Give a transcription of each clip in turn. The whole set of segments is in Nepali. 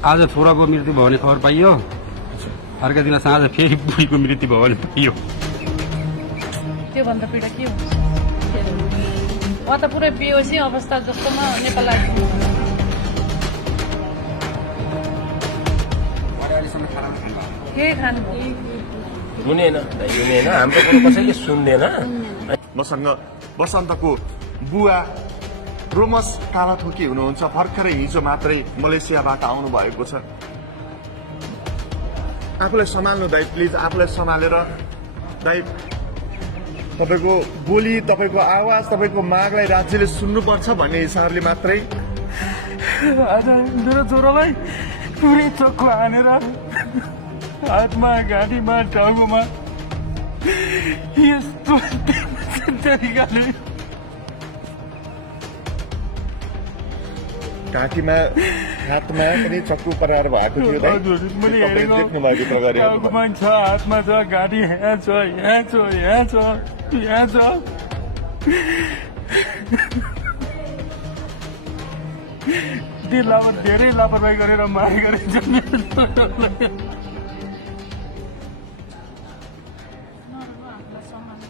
आज छोराको मृत्यु भयो भने खबर पाइयो, अर्को दिन साँझ फेरि बुढीको मृत्यु भयो भने पाइयो। त्योभन्दा पीडा के हुन्छ? म त पुरै बेहोसी अवस्था जस्तोमा नेपाल आएको। के खानुभयो? हुनेन हाम्रो कुरो कसैले सुन्दैन। मसँग वसन्तको बुवा रोमस कालाथोकी हुनुहुन्छ। भर्खरै हिजो मात्रै मलेसियाबाट आउनु भएको छ। आफूलाई सम्हाल्नु दाइ, प्लिज आफूलाई सम्हालेर दाइ। तपाईँको बोली, तपाईँको आवाज, तपाईँको मागलाई राज्यले सुन्नुपर्छ भन्ने हिसाबले मात्रै आज मेरो छोरालाई पुरै चक्कु हानेर हातमा, घाँटीमा, टाउकोमा यस्तो तरिकाले घाँटीमा, हातमा पनि चक्कु प्रहार भएको थियो दाइ। मैले हेरेको देख्नु भएको प्रकार टाउकोमा छ, हातमा छ, घाँटी यहाँ छ, यहाँ छ, यहाँ छ, यहाँ छ। धेरै लापरवाही गरेर मारी गरेछ।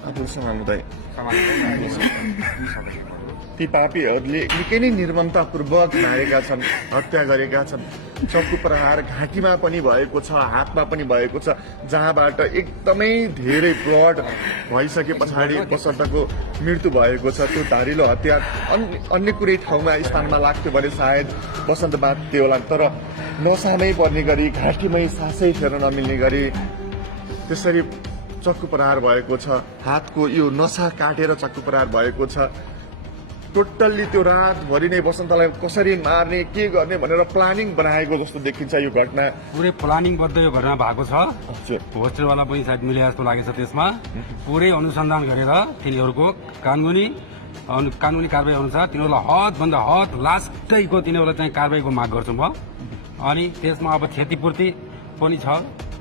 आफूले सम्हाल्नु दाइ। ती पापीहरूले निकै नै निर्ममतापूर्वक मारेका छन्, हत्या गरेका छन्। चक्कु प्रहार घाँटीमा पनि भएको छ, हातमा पनि भएको छ, जहाँबाट एकदमै धेरै ब्लड भइसके पछाडि वसन्तको मृत्यु भएको छ। त्यो धारिलो हतियार अन्य कुनै ठाउँमा स्थानमा लाग्थ्यो भने सायद वसन्त बाँच्थ्यो होला, तर नसामै पर्ने गरी, घाँटीमै सासै फेर्न नमिल्ने गरी त्यसरी चक्कु प्रहार भएको छ। हातको यो नसा काटेर चक्कु प्रहार भएको छ। टोटल्ली त्यो रातभरि नै वसन्तलाई कसरी मार्ने, के गर्ने भनेर प्लानिङ बनाएको जस्तो देखिन्छ यो घटना। पुरै प्लानिङबद्ध यो घटना भएको छ। होस्टेलवाला पनि सायद मिले जस्तो लागेछ। त्यसमा पुरै अनुसन्धान गरेर तिनीहरूको कानुनी कारवाही अनुसार तिनीहरूलाई हदभन्दा हद लास्टैको तिनीहरूलाई चाहिँ कारवाहीको माग गर्छौँ म। अनि त्यसमा अब क्षतिपूर्ति पनि छ,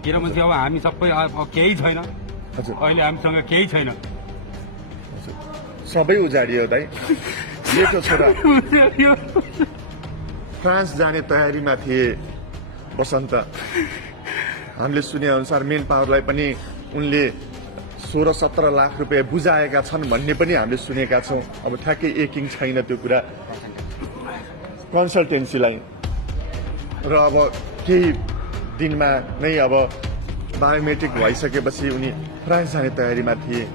किनभने अब हामी सबै केही छैन, अहिले हामीसँग केही छैन। सबै उजाडियो दाइ। जेठो छोरा फ्रान्स जाने तयारीमा थिए वसन्त। हामीले सुने अनुसार मेन पावरलाई पनि उनले 16-17 लाख रुपियाँ बुझाएका छन् भन्ने पनि हामीले सुनेका छौँ। अब ठ्याक्कै यकिन छैन त्यो कुरा कन्सल्टेन्सीलाई। र अब केही दिनमा नै अब बायोमेट्रिक भइसकेपछि उनी फ्रान्स जाने तयारीमा थिए।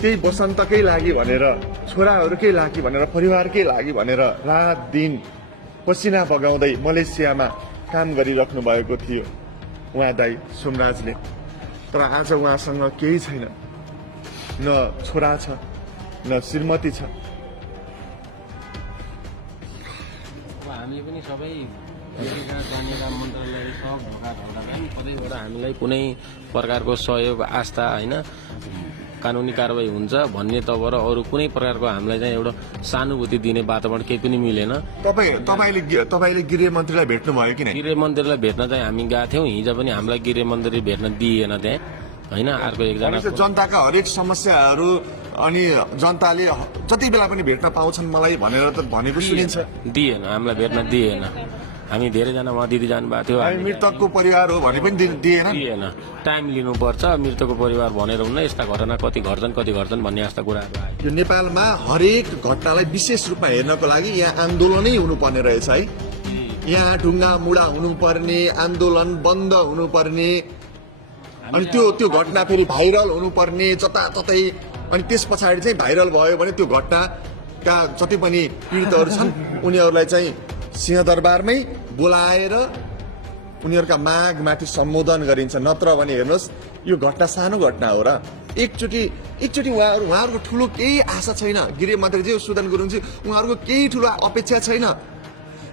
त्यही वसन्तकै लागि भनेर, छोराहरूकै लागि भनेर, परिवारकै लागि भनेर रात दिन पसिना बगाउँदै मलेसियामा काम गरिराख्नु भएको थियो उहाँ दाइ सोमराजले। तर आज उहाँसँग केही छैन, न छोरा छ, न श्रीमती छ। हामीले पनि सबै काम मन्त्रालय सब ढोका कतैबाट हामीलाई कुनै प्रकारको सहयोग, आस्था होइन, कानुनी कारवाही हुन्छ भन्ने तबर अरू कुनै प्रकारको हामीलाई चाहिँ एउटा सहानुभूति दिने वातावरण केही पनि मिलेन। तपाईँले गृहमन्त्रीलाई भेट्नु भयो कि गृहमन्त्रीलाई भेट्न चाहिँ हामी गएको थियौँ। हिजो पनि हामीलाई गृहमन्त्री भेट्न दिएन त्यहाँ होइन। अर्को एकजना जनताका हरेक समस्याहरू अनि जनताले जति बेला पनि भेट्न पाउँछन् मलाई भनेर त भनेको सुनिन्छ। दिएन, हामीलाई भेट्न दिएन। हामी धेरैजना उहाँ दिदी जानुभएको थियो। मृतकको परिवार हो भने पनि दिएन। टाइम लिनुपर्छ, मृतकको परिवार भनेर हुन्न। यस्ता घटना कति घट्छन् भन्ने यस्ता कुराहरू आयो। यो नेपालमा हरेक घटनालाई विशेष रूपमा हेर्नको लागि यहाँ आन्दोलनै हुनुपर्ने रहेछ है। यहाँ ढुङ्गा मुढा हुनुपर्ने, आन्दोलन बन्द हुनुपर्ने, अनि त्यो घटना फेरि भाइरल हुनुपर्ने जताततै। अनि त्यस पछाडि चाहिँ भाइरल भयो भने त्यो घटनाका जति पनि पीडितहरू छन् उनीहरूलाई चाहिँ सिंहदरबारमै बोलाएर उनीहरूका मागमाथि सम्बोधन गरिन्छ। नत्र भने हेर्नुहोस्, यो घटना सानो घटना हो र एकचोटि उहाँहरूको ठुलो केही आशा छैन। गृहमन्त्रीजी सुदन गुरुङजी, उहाँहरूको केही ठुलो अपेक्षा छैन।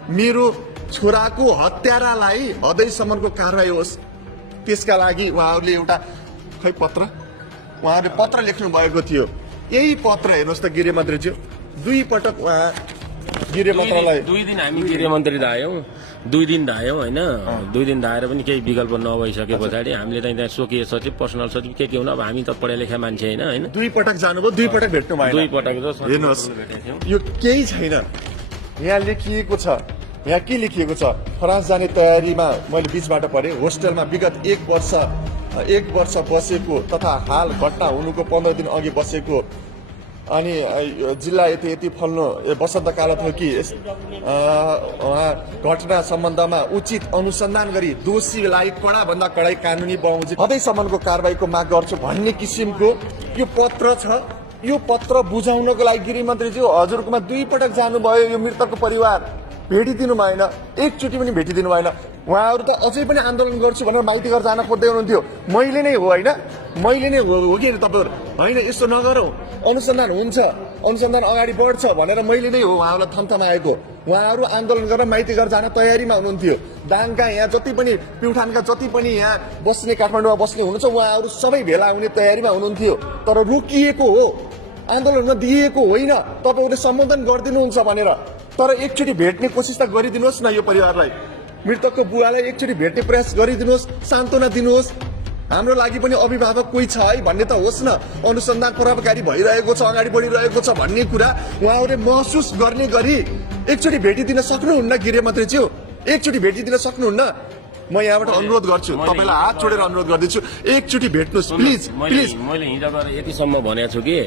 मेरो छोराको हत्यारालाई हदैसम्मको कारवाही होस्, त्यसका लागि उहाँहरूले एउटा उहाँहरूले पत्र लेख्नु भएको थियो। यही पत्र हेर्नुहोस् त गृहमन्त्रीज्यू, 2 पटक उहाँ गृहमन्त्रीलाई 2 दिन हामी गृहमन्त्री धायौँ, 2 दिन धायौँ होइन। 2 दिन धाएर पनि केही विकल्प नभइसके पछाडि हामीले त्यहाँ स्वकीय सचिव, पर्सनल सचिव के हुन। अब हामी त पढा लेखा मान्छे होइन। 2 पटक जानुभयो, 2 पटक भेट्नु भयो। 2 पटक हेर्नुहोस्, यो केही छैन। यहाँ लेखिएको छ यहाँ के लेखिएको छ, फ्रान्स जाने तयारीमा मैले बीचबाट पढेँ। होस्टेलमा विगत एक वर्ष बसेको तथा हाल घटना हुनुको 15 दिन अघि बसेको, अनि जिल्ला यति यति फल्नु वसन्तकाल थियो कि घटना सम्बन्धमा उचित अनुसन्धान गरी दोषीलाई कडाभन्दा कडाई कानुनी बमोजिम अझैसम्मको कारबाहीको माग गर्छु भन्ने किसिमको यो पत्र छ। यो पत्र बुझाउनको लागि गृहमन्त्रीज्यू हजुरकोमा 2 पटक जानुभयो, यो मृतकको परिवार भेटिदिनु भएन, एकचोटि पनि भेटिदिनु भएन। उहाँहरू त अझै पनि आन्दोलन गर्छु भनेर माइती घर जान खोज्दै हुनुहुन्थ्यो। मैले नै हो होइन, मैले नै हो कि तपाईँहरू होइन, यस्तो नगरौँ, अनुसन्धान हुन्छ, अनुसन्धान अगाडि बढ्छ भनेर मैले नै हो उहाँहरूलाई थम्थमाएको। उहाँहरू आन्दोलन गरेर माइती घर जान तयारीमा हुनुहुन्थ्यो। दाङका यहाँ जति पनि प्युठानका जति पनि यहाँ बस्ने काठमाडौँमा बस्ने हुनुहुन्छ उहाँहरू सबै भेला हुने तयारीमा हुनुहुन्थ्यो, तर रोकिएको हो, आन्दोलनमा दिइएको होइन। तपाईँहरूले सम्बोधन गरिदिनुहुन्छ भनेर, तर एकचोटि भेट्ने कोसिस त गरिदिनुहोस् न। यो परिवारलाई, मृतकको बुवालाई एकचोटि भेट्ने प्रयास गरिदिनुहोस्, सान्त्वना दिनुहोस्। हाम्रो लागि पनि अभिभावक कोही छ है भन्ने त होस् न। अनुसन्धान प्रभावकारी भइरहेको छ, अगाडि बढिरहेको छ भन्ने कुरा उहाँहरूले महसुस गर्ने गरी एकचोटि भेटिदिन सक्नुहुन्न गृहमन्त्रीज्यू, एकचोटि भेटिदिन सक्नुहुन्न। म यहाँबाट अनुरोध गर्छु, तपाईँलाई हात जोडेर अनुरोध गर्दैछु, एकचोटि भेट्नुहोस् प्लिज प्लिज। मैले हिजो गएर यतिसम्म भनेको छु कि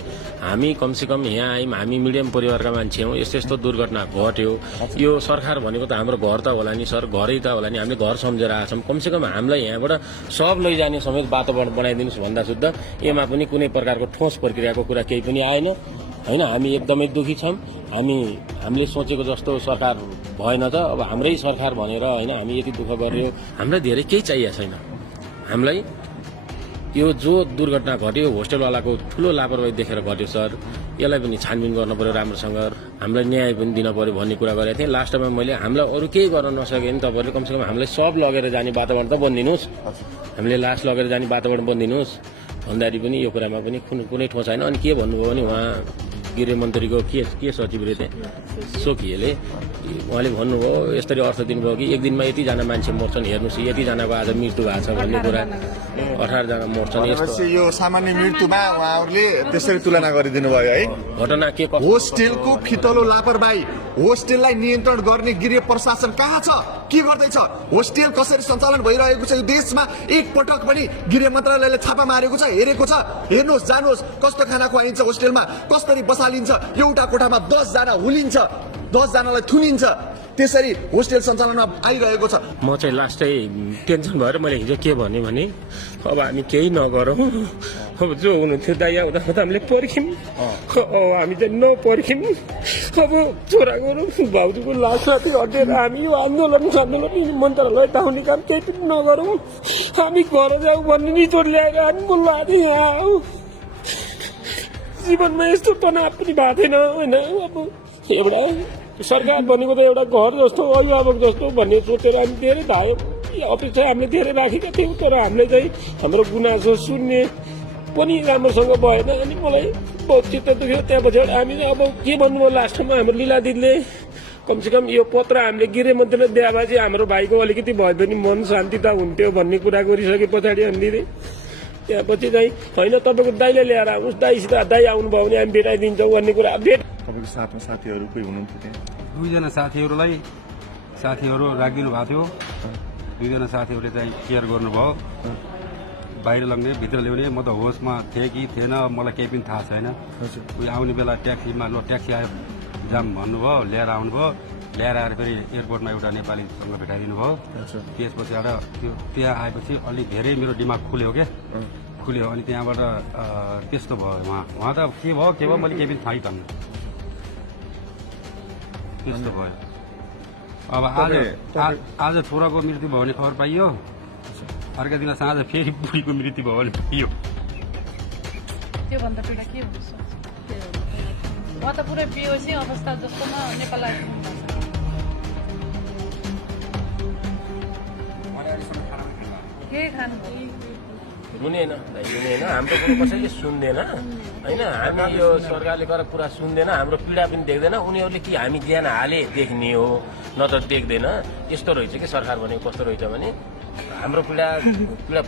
हामी कमसेकम यहाँ आयौँ, हामी मिडियम परिवारका मान्छे हौँ, यस्तो यस्तो दुर्घटना घट्यो। यो सरकार भनेको त हाम्रो घर त होला नि सर, घरै त होला नि, हामीले घर सम्झेर आएछौँ। कमसेकम हामीलाई यहाँबाट सब लैजाने समेत वातावरण बनाइदिनुहोस् भन्दा शुद्ध यसमा पनि कुनै प्रकारको ठोस प्रक्रियाको कुरा केही पनि आएन होइन। हामी एकदमै दुखी छौँ। हामीले सोचेको जस्तो सरकार भएन त, अब हाम्रै सरकार भनेर होइन हामी यति दुःख गर्यो। हामीलाई धेरै केही चाहिएको छैन। हामीलाई यो जो दुर्घटना घट्यो होस्टेलवालाको ठुलो लापरवाही देखेर घट्यो सर, यसलाई पनि छानबिन गर्नु पर्यो राम्रोसँग, हामीलाई न्याय पनि दिन पर्यो भन्ने कुरा गरेको थिएँ। लास्टमा मैले हामीलाई अरू केही गर्न नसके भने तपाईँहरूले कमसेकम हामीलाई सब लगेर जाने वातावरण त बनिदिनुहोस्, हामीले लास लगेर जाने वातावरण बनिदिनुहोस् भन्दाखेरि पनि यो कुरामा पनि कुनै ठोस छैन। अनि के भन्नुभयो भने उहाँ गृहमन्त्रीको के सचिव रे सोकिएले उहाँले भन्नुभयो यसरी अर्थ दिनुभयो कि एक दिनमा यतिजना मान्छे मर्छन्, हेर्नुहोस् यतिजनाको आज मृत्यु भएको छ भन्ने कुरा, 18 जना मर्छन्। यस्तो यो सामान्य मृत्युमा उहाँहरूले त्यसरी तुलना गरिदिनु भयो है। घटना के होस्टेलको फितलो लापरवाही, होस्टेललाई नियन्त्रण गर्ने गृह प्रशासन कहाँ छ, के गर्दैछ, होस्टेल कसरी सञ्चालन भइरहेको छ यो देशमा एक पटक पनि गृह मन्त्रालयले छापा मारेको छ, हेरेको छ? हेर्नुहोस्, जानुहोस् कस्तो खाना खुवाइन्छ होस्टेलमा, कसरी बसालिन्छ, एउटा कोठामा 10 जना हुलिन्छ, 10 जनालाई थुनिन्छ, त्यसरी होस्टेल सञ्चालनमा आइरहेको छ। म चाहिँ लास्टै टेन्सन भएर मैले हिजो के भने अब हामी केही नगरौँ, अब जो हुनुहुन्थ्यो दाइ आउँदा हामीले पर्ख्यौँ, हामी चाहिँ नपर्ख्यौँ। अब छोराको भाउजूको लासमाथि हटेर हामी यो आन्दोलन मन्त्रालय धाउने काम केही पनि नगरौँ, हामी घर जाउँ भन्ने निचोड ल्याएर हामी बोल्नु यहाँ हो। जीवनमा यस्तो तनाव पनि भएको थिएन होइन। अब एउटा सरकार भनेको त एउटा घर जस्तो, अभिभावक जस्तो भन्ने सोचेर हामी धेरै धायौँ, अपेक्षा हामीले धेरै राखेका थियौँ, तर हामीले चाहिँ हाम्रो गुनासो सुन्ने पनि राम्रोसँग भएन। अनि मलाई बहुत चित्त दुख्यो। त्यहाँ पछाडि हामी अब के भन्नुभयो लास्टमा हाम्रो लीला दिदीले, कमसेकम यो पत्र हामीले गृहमन्त्रीले दिए भए चाहिँ हाम्रो भाइको अलिकति भए पनि मन शान्ति त हुन्थ्यो भन्ने कुरा गरिसके पछाडि हामीले त्यसपछि चाहिँ होइन तपाईँको दाइले ल्याएर आउनुहोस्, दाइसित दाइ आउनुभयो भने हामी भेटाइदिन्छौँ भन्ने कुरा। तपाईँको साथमा साथीहरू कोही हुनुहुन्थ्यो त्यहाँ? 2 जना साथीहरू राखिदिनु भएको थियो। 2 जना साथीहरूले चाहिँ केयर गर्नुभयो, बाहिर लग्ने भित्र ल्याउने। म त होसमा थिएँ कि थिएन मलाई केही पनि थाहा छैन। उयो आउने बेला ट्याक्सीमा ल ट्याक्सी आयो जाम भन्नुभयो, ल्याएर आउनुभयो, ल्याएर आएर फेरि एयरपोर्टमा एउटा नेपालीसँग भेटाइदिनु भयो। त्यस पछाडि त्यहाँ आएपछि अलिक धेरै मेरो दिमाग खुल्यो अनि त्यहाँबाट त्यस्तो भयो। उहाँ त के भयो मैले केही पनि थाहै पाइनँ, त्यस्तो भयो। अब आज छोराको मृत्यु भयो भने खबर पाइयो, अर्का दिन साँझ फेरि बुढीको मृत्यु भयो भने पाइयो। त्योभन्दा पहिला के हुन्छ? उहाँ त पुरै बेहोसी अवस्था जस्तोमा नेपाल आइपुग्नु के खानु सुनेन हाम्रो कुरो कसैले सुन्दैन होइन। हामी यो सरकारले गरेर कुरा सुन्दैन, हाम्रो पीडा पनि देख्दैन। उनीहरूले कि हामी ज्यान हाले देख्ने हो नत्र देख्दैन। यस्तो रहेछ कि सरकार भनेको कस्तो रहेछ भने हाम्रो पीडा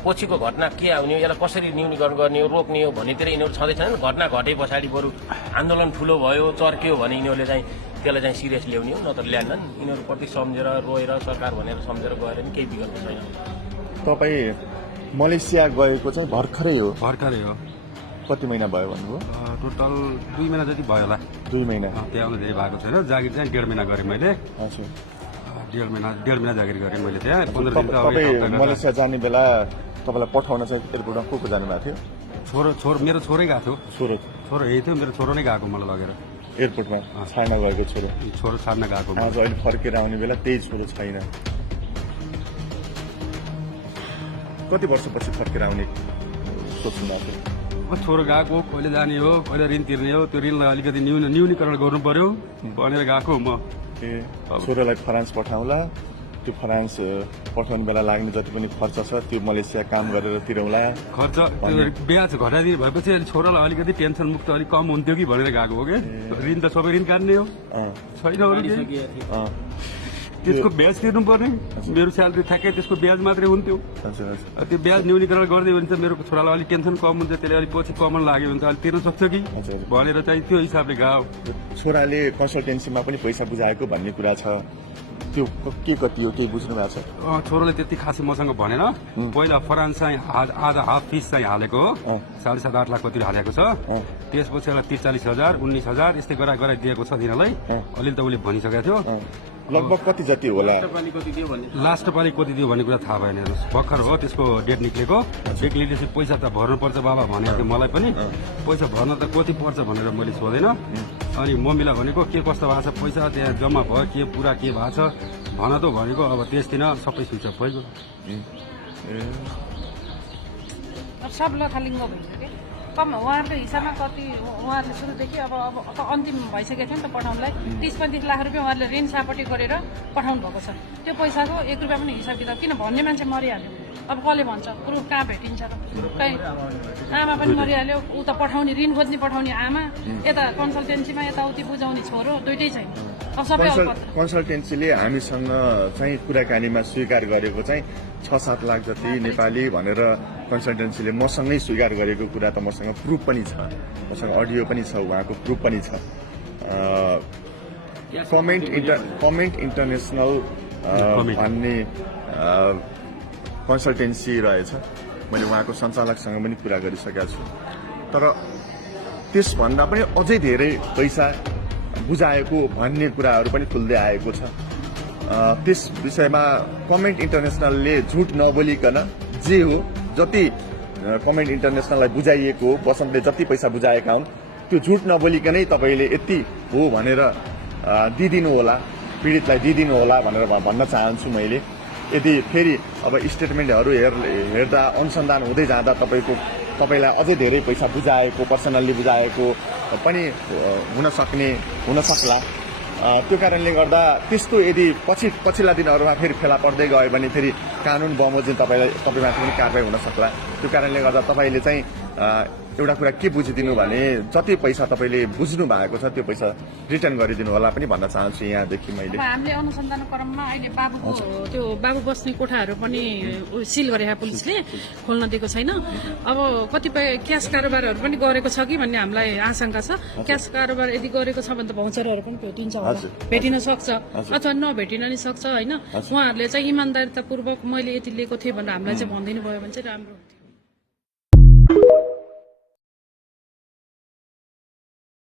पछिको घटना के आउने हो, यसलाई कसरी न्यूनीकरण गर्ने हो, रोक्ने हो भन्नेतिर यिनीहरू छँदै छैनन्। घटना घटे पछाडि बरु आन्दोलन ठुलो भयो, चर्क्यो भने यिनीहरूले चाहिँ त्यसलाई चाहिँ सिरियस ल्याउने हो, नत्र ल्यान्नन्। यिनीहरूप्रति सम्झेर रोएर सरकार भनेर सम्झेर गएर नि केही बिगर्नु छैन। तपाईँ मलेसिया गएको चाहिँ भर्खरै हो? भर्खरै हो। कति महिना भयो भन्नुभयो? टोटल 2 महिना जति भयो होला। 2 महिना। त्यहाँ आउनु धेरै भएको छैन। जागिर चाहिँ 1.5 महिना गरेँ मैले। हजुर। 1.5 महिना जागिर गरेँ मैले त्यहाँ। 15 दिन त तपाईँ मलेसिया जाने बेला तपाईँलाई पठाउन चाहिँ एयरपोर्टमा को जानुभएको थियो? मेरो छोरै गएको थियो। छोरो यही थियो, मेरो छोरो नै गएको मलाई लगेर एयरपोर्टमा छाड्न गएको छोरो छाड्न गएको। आज अहिले फर्केर आउने बेला त्यही छोरो छैन। कति वर्षपछि फर्केर आउने सोच्नु भएको थियो? छोरो गएको, कहिले जाने हो, कहिले ऋण तिर्ने हो, त्यो ऋणलाई अलिकति न्यूनीकरण गर्नु पर्यो भनेर गएको म। छोरोलाई फ्रान्स पठाउँला, त्यो फ्रान्स पठाउने बेला लाग्ने जति पनि खर्च छ त्यो मलेसिया काम गरेर तिरौला। खर्च ब्याज घटाइदिनु भएपछि अहिले छोरालाई अलिकति टेन्सन मुक्त अलिक कम हुन्थ्यो कि भनेर गएको हो कि। ऋण त सबै ऋण काट्ने हो, छैन त्यसको ब्याज तिर्नु पर्ने। मेरो स्यालेरी ठ्याक्कै त्यसको ब्याज मात्रै हुन्थ्यो। त्यो ब्याज न्यूनीकरण गरिदियो भने चाहिँ मेरो छोरालाई अलिक टेन्सन कम हुन्छ, त्यसले अलिक पछि कमन लाग्यो भने त अलिक तिर्न सक्छ कि भनेर चाहिँ त्यो हिसाबले गयो। छोराले कन्सल्टेन्सीमा पनि पैसा बुझाएको भन्ने कुरा छ, त्यो के कति हो केही बुझ्नु भएको छ? छोरोले त्यति खासै मसँग भनेन। पहिला फ्रान्स चाहिँ आधा हाफ फिस चाहिँ हालेको हो, 7.5-8 लाख कति हालेको छ। त्यसपछि 43,000 19,000 यस्तै गराइदिएको छ तिनीहरूलाई। अलिअलि त उसले भनिसकेको थियो। लगभग कति जति होला? लास्ट पालि कति दियो भन्ने कुरा थाहा भएन। भर्खर हो त्यसको डेट निक्लेको। डेट निक्लेपछि पैसा त भर्नुपर्छ बाबा भनेको थियो मलाई पनि। पैसा भर्न त कति पर्छ भनेर मैले सोधेन। अनि मम्मीलाई भनेको के कस्तो भएको छ पैसा त्यहाँ जम्मा भयो, के पुरा के भएको छ भन त भनेको। अब त्यस दिन सबै स्विच अफ भइगयो। सब लथालिङ्ग भइसक्यो। कम उहाँहरूको हिसाबमा कति उहाँहरूले सुरुदेखि अब अन्तिम भइसकेको थियो नि त पठाउनलाई। 30-35 लाख रुपियाँ उहाँहरूले ऋण सापट्टि गरेर पठाउनु भएको छ। त्यो पैसाको 1 रुपियाँ पनि हिसाब किताब किन भन्ने मान्छे मरिहाल्यो। अब कसले भन्छ प्रुफ कहाँ भेटिन्छ र? कहीँ आमा पनि मरिहाल्यो, ऊ त पठाउने ऋण खोज्ने पठाउने आमा, यता कन्सल्टेन्सीमा यताउति बुझाउने छोरो, दुइटै छैन। अब सबै कन्सल्टेन्सीले हामीसँग चाहिँ कुराकानीमा स्वीकार गरेको चाहिँ 6-7 लाख जति नेपाली भनेर कन्सल्टेन्सीले मसँगै स्वीकार गरेको कुरा त मसँग प्रुफ पनि छ, मसँग अडियो पनि छ, उहाँको प्रुफ पनि छ। कमेन्ट इन्टरनेसनल भन्ने कन्सल्टेन्सी रहेछ। मैले उहाँको सञ्चालकसँग पनि कुरा गरिसकेको छु। तर त्यसभन्दा पनि अझै धेरै पैसा बुझाएको भन्ने कुराहरू पनि खुल्दै आएको छ। त्यस विषयमा कमेन्ट इन्टरनेसनलले झुट नबोलिकन जे हो जति कमेन्ट इन्टरनेसनललाई बुझाइएको हो, बसन्तले जति पैसा बुझाएका हुन् त्यो झुट नबोलिकनै तपाईँले यति हो भनेर दिइदिनु होला, पीडितलाई दिइदिनु होला भनेर भन्न चाहन्छु मैले। यदि फेरि अब स्टेटमेन्टहरू हेर्दा अनुसन्धान हुँदै जाँदा तपाईँलाई अझै धेरै पैसा बुझाएको, पर्सनल्ली बुझाएको पनि हुन सक्ला। त्यो कारणले गर्दा त्यस्तो यदि पछिल्ला दिनहरूमा फेरि फेला पर्दै गयो भने फेरि कानुन बमोजिम तपाईँमाथि पनि कारवाही हुन सक्ला। त्यो कारणले गर्दा तपाईँले चाहिँ एउटा कुरा के बुझिदिनु भने जति पैसा तपाईँले बुझ्नु भएको छ त्यो पैसा रिटर्न गरिदिनु होला पनि भन्न चाहन्छु यहाँदेखि मैले। हामीले अनुसन्धान क्रममा अहिले बाबु बस्ने कोठाहरू पनि सिल गरेका पुलिसले खोल्न दिएको छैन। अब कतिपय क्यास कारोबारहरू पनि गरेको छ कि भन्ने हामीलाई आशंका छ। क्यास कारोबार यदि गरेको छ भने त भाउचरहरू पनि भेटिन्छ होला, भेटिन सक्छ अथवा नभेटिन नि सक्छ होइन। उहाँहरूले चाहिँ इमान्दारितापूर्वक मैले यति लिएको थिएँ भनेर हामीलाई चाहिँ भनिदिनु भयो भने चाहिँ राम्रो।